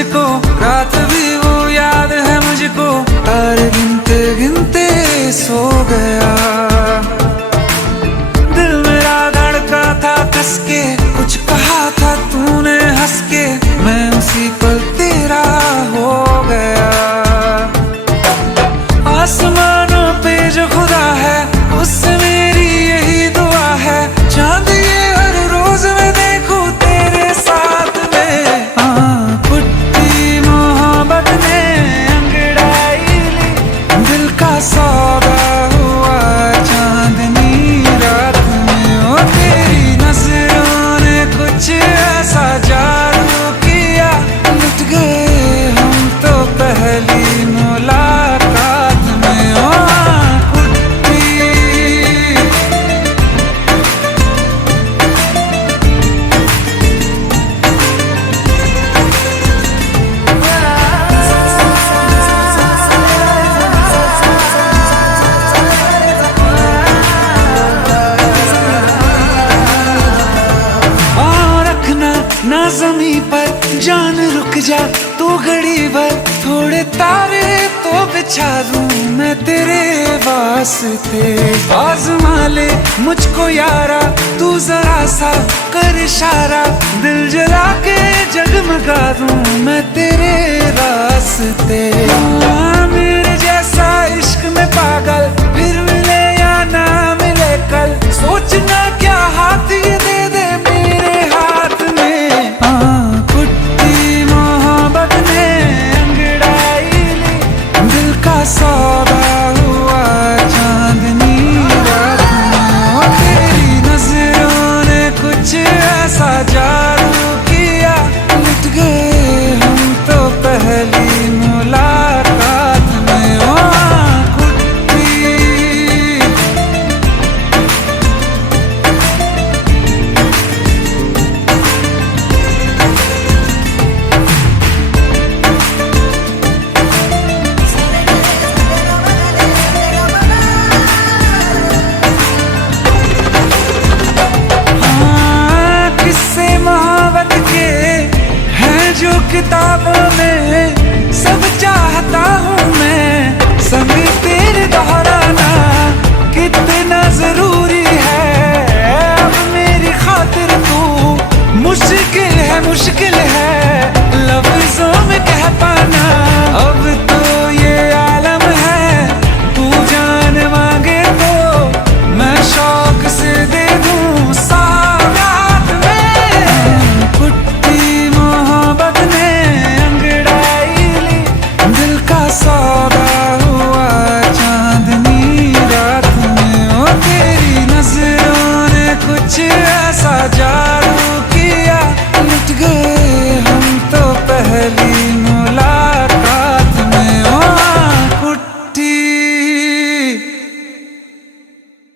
तुझको, रात भी वो याद है मुझको, तारे गिनते गिनते सो गया। दिल मेरा धड़का था कस के, कुछ कहा था तूने हंस के, मैं उसी पल तेरा हो गया। आसमानों पे जो खुदा है, उससे मेरी यही दुआ है, चांद ये हर रोज मैं देखूं तेरे साथ में। पुट्टी मोहब्बत ने अंगड़ाई ली, दिल का सौदा हुआ चांदनी रात में। ओ तेरी नजरों ने कुछ ऐसा जादू किया, लुट गए हम तो पहली मुलाकात में। ओ ना ज़मीं पर जान रुक जा तू घड़ी भर, थोड़े तारे तो बिछा दूं मैं तेरे वास्ते। आज़मा ले मुझको यारा, तू जरा सा कर इशारा, दिल जला के जगमगा दूं मैं तेरे रास्ते। मेरे जैसा इश्क में पागल फिर मिले या ना मिले कल, सोचना क्या हाथ ये दे दे मेरे हाथ में। पुट्टी मोहब्बत ने अंगड़ाई ली, दिल का सौदा हुआ चांदनी रात में। ओ तेरी नजरों ने कुछ ऐसा जादू किया, लुट गए हम तो पहली मुलाकात में। ओ किताबों में